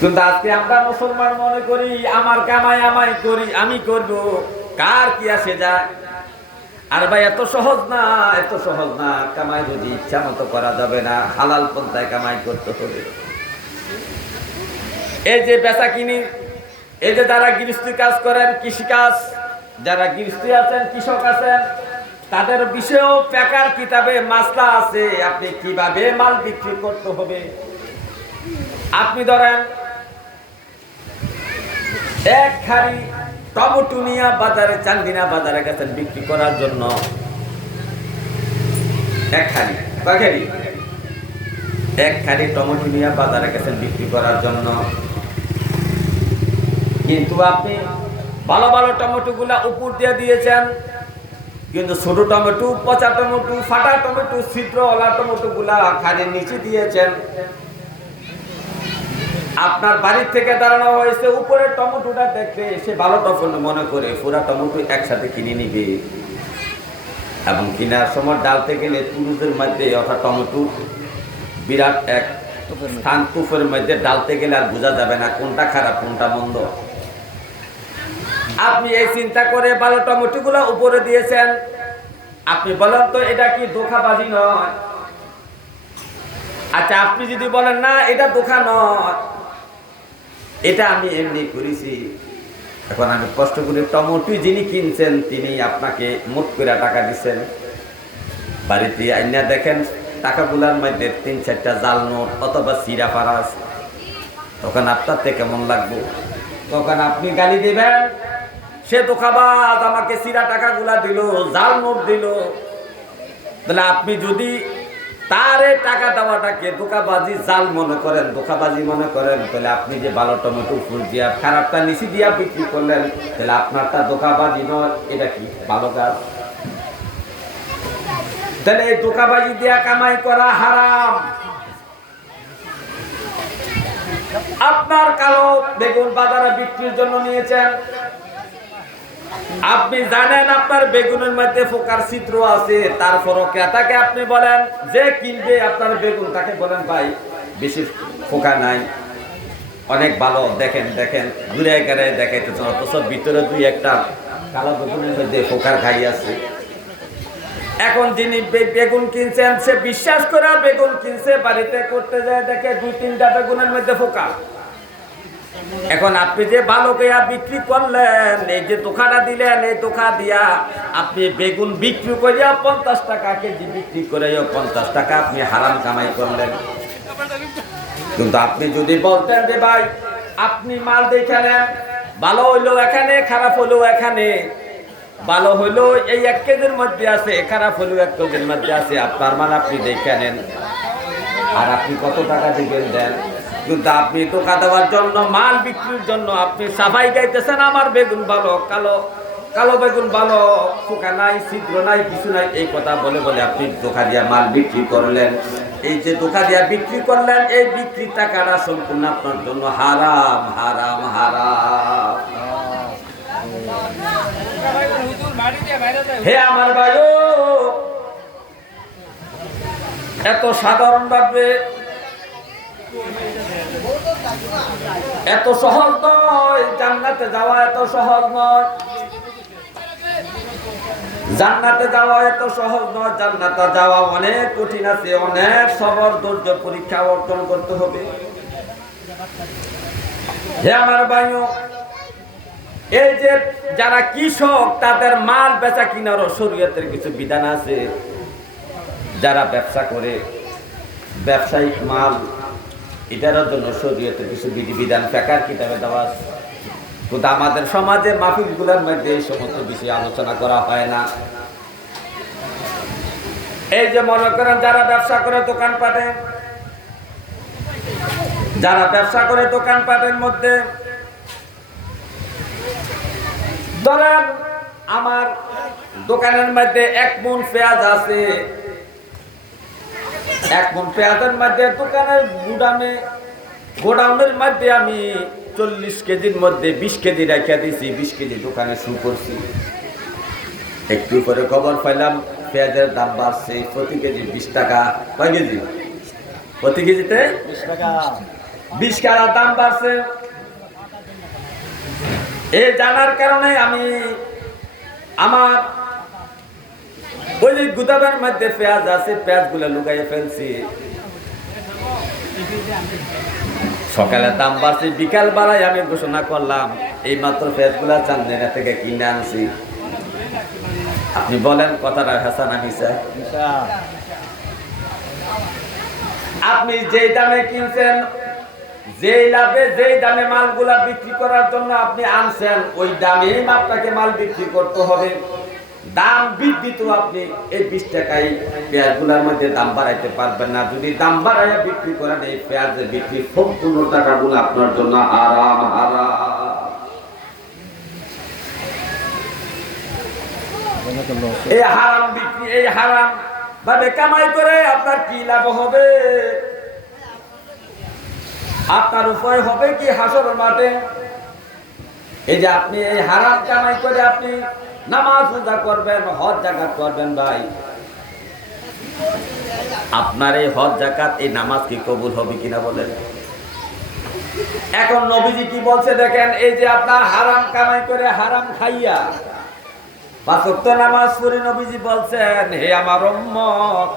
কিন্তু আজকে আমরা মুসলমান মনে করি আমার কামাই আমাই করি, আমি করব, কার কি আসে যায়। আর ভাই এত সহজ না, এত সহজ না। কামাই রুজি ইচ্ছা মতো করা যাবে না, হালাল পন্থায় কামাই করতে হবে। এই যে বেচা কিনি, এই যে যারা গৃহস্থী কাজ করেন, কৃষি কাজ, যারা গৃহস্থী আছেন, কৃষক আছেন, তাদের বিষয়েও পেকার কিতাবে মাসলা আছে, আপনি কিভাবে মাল বিক্রি করতে হবে। আপনি ধরেন এক খাড়ি টমেটো নিয়ে বাজারে, চান্দিনা বাজারে গেছেন বিক্রি করার জন্য। এক খাড়ি টমেটো নিয়ে বাজারে গেছেন বিক্রি করার জন্য। কিন্তু আপনি ভালো ভালো টমেটো গুলা উপর দিয়ে দিয়েছেন, কিন্তু ছোট টমেটো, পচা টমেটো, ফাটা টমেটো, ছিদ্রওয়ালা টমেটো গুলা খাড়ির নিচে দিয়েছেন। আপনার বাড়ির থেকে দাঁড়ানো হয়েছে, উপরের টমেটোটা দেখে সে ভালো টমেটো মনে করে পুরা টমেটো একসাথে কিনে নিবে। এবং কেনার সময় ডালতে গেলে তুরুজের মধ্যে, অর্থাৎ টমেটো বিরাট এক স্থান, তুফের মধ্যে ডালতে গেলে আর বোঝা যাবে না কোনটা খারাপ কোনটা মন্দ। আপনি এই চিন্তা করে ভালো টমেটো গুলো উপরে দিয়েছেন। আপনি বলেন তো এটা কি ধোঁকাবাজি নয়? আচ্ছা, আপনি যদি বলেন না এটা ধোঁকা নয়, এটা আমি এমনি করেছি, এখন আমি কষ্ট করে টমেটো যিনি কিনছেন তিনি আপনাকে মোট করে টাকা দিচ্ছেন, বাড়িতে আইনা দেখেন টাকাগুলার মধ্যে ৩-৪টা জাল নোট অথবা সিরা পাড়া আছে, তখন আপনার থেকে কেমন লাগবে? তখন আপনি গালি দিবেন, সে ধোঁকাবাজ, আমাকে সিরা টাকাগুলা দিল, জাল নোট দিল। তাহলে আপনি যদি তারে টাকা দেওয়াটাকে ধোঁকাবাজি, জাল মনে করেন, ধোঁকাবাজি মনে করেন, তাহলে আপনি যে ভালো টমেটো ফুল দিয়া খারাপটা নিচে দিয়া বিক্রি করলেন, তাহলে আপনারটা ধোঁকাবাজি নয়, এটা কি ভালো কাজ? তাহলে এই ধোঁকাবাজি দিয়া কামাই করা হারাম। আপনার কালো বেগুন বাজারে বিক্রির জন্য নিয়েছেন, আপনি জানেন আপনার বেগুনের মধ্যে ফোকার ছিদ্র আছে, তারপরও ক্রেতাকে আপনি বলেন, যে কিনবে আপনার বেগুন তাকে বলেন ভাই বেশি ফোকা নাই, অনেক ভালো, দেখেন দেখেন, ঘুরে গেড়ে দেখাইতেছেন, অথচ ভিতরে 2-1টা কালো বেগুনের মধ্যে ফোকার খাই আছে। এখন যিনি বেগুন কিনছেন সে বিশ্বাস করে বেগুন কিনছে, বাড়িতে করতে যায় দেখে 2-3টা বেগুনের মধ্যে ফোকা। এখন আপনি যে ভালো কেয়া বিক্রি করলেন, এই যে ধোঁকাটা দিলেন, এই ধোঁকা দিয়া আপনি বেগুন বিক্রি করিয়া 50 টাকা কেজি বিক্রি করে 50 টাকা আপনি হারাম কামাই করলেন। কিন্তু আপনি যদি বলতেন যে ভাই আপনি মাল দেখে নেন, ভালো হইলো এখানে, খারাপ হইলো এখানে, ভালো হইলো এই 1 কেজির মধ্যে আছে, খারাপ হইলো 1 কেজির মধ্যে আছে, আপনার মাল আপনি দেখে নেন, আর আপনি কত টাকা দিবেন দেন। কিন্তু আপনি ধোঁকা দেওয়ার জন্য, মাল বিক্রির জন্য আপনি সাফাই গাইতেছেন, আমার বেগুন ভালো, কালো কালো বেগুন ভালো, ফোকা নাই, ছিদ্র নাই, কিছু নাই, এই কথা বলে বলে আপনি ধোঁকা দিয়া মাল বিক্রি করলেন। এই যে ধোঁকা দিয়া বিক্রি করলেন, এই বিক্রির টাকাটা সম্পূর্ণ আপনার জন্য হারাম, হারাম, হারাম। হে আমার ভাইও, এত সাধারণ ভাবে, এত সহজ নয় জান্নাতে যাওয়া, এত সহজ নয় জান্নাতে যাওয়া, এত সহজ নয়। জান্নাতে যাওয়া অনেক কঠিন আছে, অনেক সবর ধৈর্য পরীক্ষা অর্জন করতে হবে। হে আমার ভাইও, এই যে যারা কৃষক তাদের মাল বেচা কিনারও শরীয়তের কিছু বিধান আছে। যারা ব্যবসা করে, ব্যবসায়িক মাল, এটার জন্য শরীয়তের কিছু বিধিবিধান ফিকহের কিতাবে দেওয়া আছে। কিন্তু আমাদের সমাজে মাহফিলগুলোর মধ্যে এই সমস্ত বিষয়ে আলোচনা করা হয় না। এই যে মনে করেন যারা ব্যবসা করে দোকানপাটে, যারা ব্যবসা করে দোকানপাটের মধ্যে, ধরেন আমার দোকানের মধ্যে 1 মণ পেঁয়াজ আছে, 1 মণ পেঁয়াজের মধ্যে দোকানের গোডাউনের মধ্যে আমি 40 কেজির মধ্যে 20 কেজি রেখে দিয়েছি, 20 কেজি দোকানে শুরু করছি। একটু পরে খবর পাইলাম পেঁয়াজের দাম বাড়ছে, প্রতি কেজি 20 টাকা। কয় কেজি? প্রতি কেজিতে 20 টাকা, 20 টাকা দাম বাড়ছে। এই জানার কারণে আমি আমার ওই যে গুদামের মধ্যে পেঁয়াজ আছে, পেঁয়াজগুলো লুকাইয়ে ফেলছি। সকালে দাম বাড়ছে, বিকাল বেলায় আমি ঘোষণা করলাম এই মাত্র পেঁয়াজগুলা চান্দিনা থেকে কিনে আনছি। আপনি বলেন কথাটা হাসা না মিছা? আপনি যেই দামে কিনছেন, যেই লাভে যেই দামে মালগুলা বিক্রি করার জন্য আপনি আনছেন, ওই দামেই আপনাকে মাল বিক্রি করতে হবে। দাম বৃদ্ধি তো আপনি এই 20 টাকায় পেঁয়াজগুলোর মধ্যে দাম বাড়াইতে পারবেন না। যদি দাম বাড়াইয়া বিক্রি করেন, এই পেঁয়াজের বিক্রি সম্পূর্ণ টাকাগুলো আপনার জন্য হারাম হারাম। এই হারাম বিক্রি, এই হারাম ভাবে কামাই করে আপনার কি লাভ হবে? আপনার উপায় হবে কি হাসরের মাঠে? এই যে আপনি এই হারাম কামাই করে আপনি নামাজ রোজা করবেন, হজ যাকাত করবেন, ভাই আপনার এই হজ যাকাত এই নামাজ কি কবুল হবে কিনা বলেন? এখন নবীজি কি বলছে দেখেন, এই যে আপনার হারাম কামাই করে হারাম খাইয়া 5 ওয়াক্ত নামাজ পড়ে নবীজি বলছেন, হে আমার উম্মত,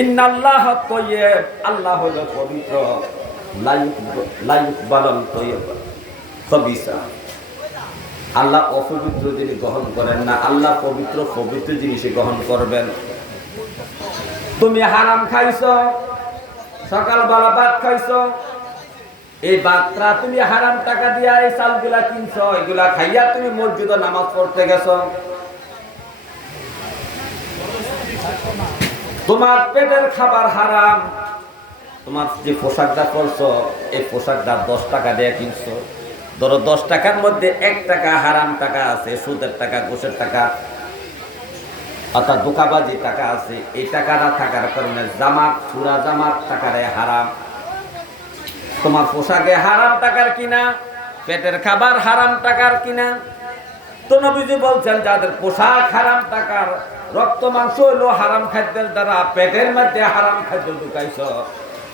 ইন্নাল্লাহ তাইয়্যিব, আল্লাহ হলো পবিত্র, লা ইকবালুল তাইয়্যিব খাবিসা। আল্লাহ অপবিত্র জিনিস গ্রহণ করেন না, আল্লাহ পবিত্র পবিত্র জিনিস গ্রহণ করবেন। তুমি হারাম খাইছো, সকালবেলা ভাত খাইছো, এই ভাতটা তুমি হারাম টাকা দিয়া এই চালগুলা কিনছো, এগুলা খাইয়া তুমি মসজিদে নামাজ পড়তে গেছো। তোমার পেটের খাবার হারাম, তোমার যে পোশাকটা পরছো এই পোশাকটা 10 টাকা দিয়ে কিনছো। ধরো 10 টাকার মধ্যে 1 টাকা হারাম টাকা আছে, সুদের টাকা, ঘুষের টাকা, অর্থাৎ ধোঁকাবাজি টাকা আছে। এই টাকাটা থাকার কারণে জামাত, পুরা জামাত টাকারে হারাম। তোমার পোশাকে হারাম টাকার কিনা, পেটের খাবার হারাম টাকার কিনা। তো নবীজি বলছেন যাদের পোশাক হারাম টাকার, রক্ত মাংস হইলো হারাম খাদ্যের দ্বারা পেটের মধ্যে হারাম খাদ্য ঢুকাইছ,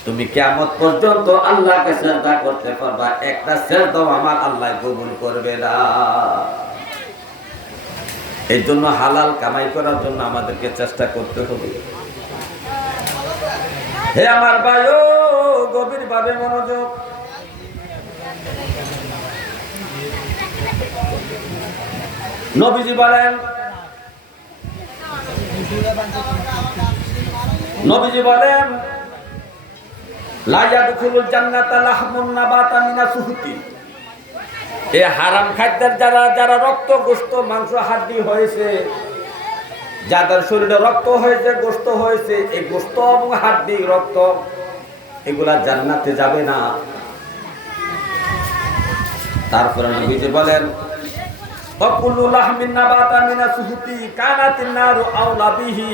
তুমি কিয়ামত পর্যন্ত আল্লাহকে সিজদা করতে পারবা, একটা সিজদাও আমার আল্লাহ কবুল করবে না। এই জন্য হালাল কামাই করার জন্য আমাদেরকে চেষ্টা করতে হবে। হে আমার ভাইও, গভীর ভাবে মনোযোগ। নবীজি বলেন, নবীজি বলেন, লা ইয়াদখুলুল জান্নাতা লাহমুন নাবাতা মিনা সুহুতি। এই হারাম খাদ্যের যারা যারা রক্ত, গোশত, মাংস, হাড্ডি হয়েছে, যাদের শরীরে রক্ত হয়েছে, গোশত হয়েছে, এই গোশত এবং হাড্ডি, রক্ত এগুলা জান্নাতে যাবে না। তারপরে নবীজি বলেন, ফাকুলু লাহমিন নাবাতা মিনা সুহুতি কানাতিন নারু আওলা বিহি।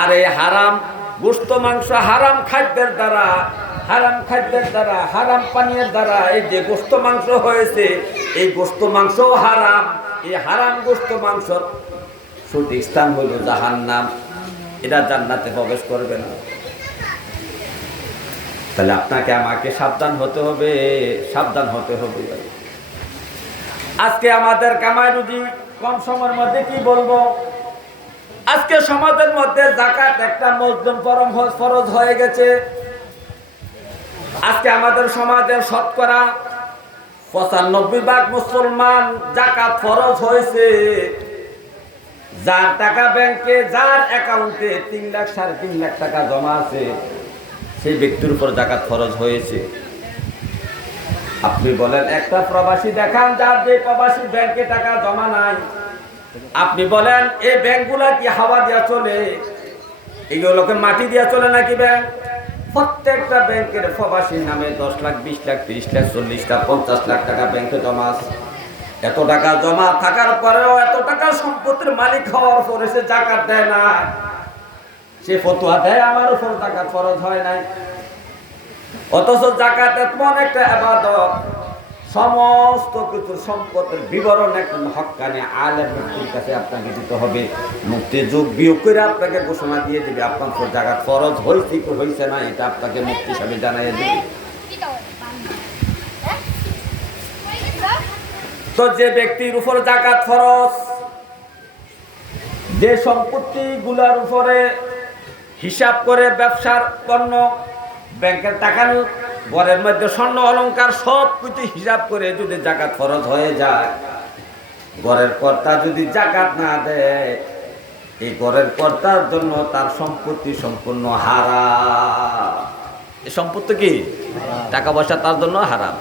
আর এই হারাম গোশত, মাংস, হারাম খাদ্যের দ্বারা, হারাম খাদ্যের দ্বারা, হারাম পানীয়ের দ্বারা এই যে গোশত মাংস হয়েছে, এই গোশত মাংস হারাম। এই হারাম গোশত মাংস সঠিক স্থান হইল জাহান্নাম, এটা জান্নাতে প্রবেশ করবে না। তাহলে আপনাকে আমাকে সাবধান হতে হবে, সাবধান হতে হবে। আজকে আমাদের কামাই রুজি কম সময়ের মধ্যে কি বলবো, আজকে সমাজের মধ্যে যাকাত একটা মজলুম ফরজ হয়ে গেছে। আজকে আমাদের সমাজের শতকরা 95% মুসলমান যাকাত ফরজ হয়েছে। যার টাকা ব্যাংকে, যার অ্যাকাউন্টে 3 লাখ 3.5 লাখ টাকা জমা আছে, সেই ব্যক্তির উপর যাকাত ফরজ হয়েছে। আপনি বলেন একটা প্রবাসী দেখান যার যে প্রবাসী ব্যাংকে টাকা জমা নাই। আপনি বলেন এই ব্যাংকগুলা কি হাওয়া দিয়া চলে? এগুলোকে মাটি দিয়া চলে নাকি ব্যাংক? প্রত্যেকটা ব্যাংকের প্রবাসীর নামে 10 লাখ 20 লাখ 30 লাখ 40 লাখ 50 লাখ টাকা ব্যাংকে জমা আছে। এত টাকা জমা থাকার পরেও এত টাকা সম্পত্তির মালিক হওয়ার পরে সে জাকাত দেয় না। সে ফতোয়া দেয় আমার উপর জাকাত ফরজ হয় নাই। অথচ জাকাত এমন একটা ইবাদত, সমস্ত কিছু সম্পদের বিবরণ একজন হক্কানি আলেম মুফতির কাছে আপনাকে দিতে হবে। মুফতি যোগ বিয়োগ করে আপনাকে ঘোষণা দিয়ে দিবে আপনার উপর জাকাত ফরজ হয়েছে কি হয়েছে না, এটা আপনাকে মুফতি সাহেব জানাই দিবে। তো যে ব্যক্তির উপর জাকাত ফরজ, যে সম্পত্তি গুলার উপরে হিসাব করে ব্যবসার পণ্য, ব্যাংকের টাকা, ঘরের মধ্যে স্বর্ণ অলংকার সব কিছু হিসাব করে যদি জাকাত ফরজ হয়ে যায়, ঘরের কর্তা যদি জাকাত না দেয়, এই ঘরের কর্তার জন্য তার সম্পত্তি সম্পূর্ণ হারাম। এই সম্পত্তি কি? টাকা পয়সা তার জন্য হারাম।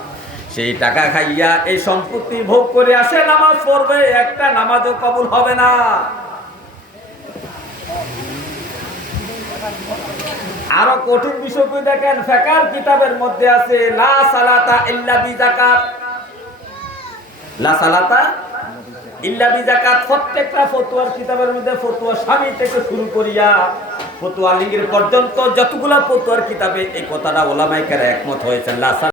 সেই টাকা খাইয়া এই সম্পত্তি ভোগ করে আসে, নামাজ পড়বে, একটা নামাজও কবুল হবে না। আরো কঠিন বিষয় কি দেখেন, ফিকহের কিতাবের মধ্যে আছে লা সালাতা ইল্লা বিযাকাত, লা সালাতা ইল্লা বিযাকাত। প্রত্যেকটা ফতোয়ার কিতাবের মধ্যে ফতোয়া স্বামী থেকে শুরু করিয়া ফতোয়া লিগের পর্যন্ত যতগুলা ফতোয়ার কিতাবে এই কথাটা ওলামায়ে কেরাম একমত হয়েছেন। লা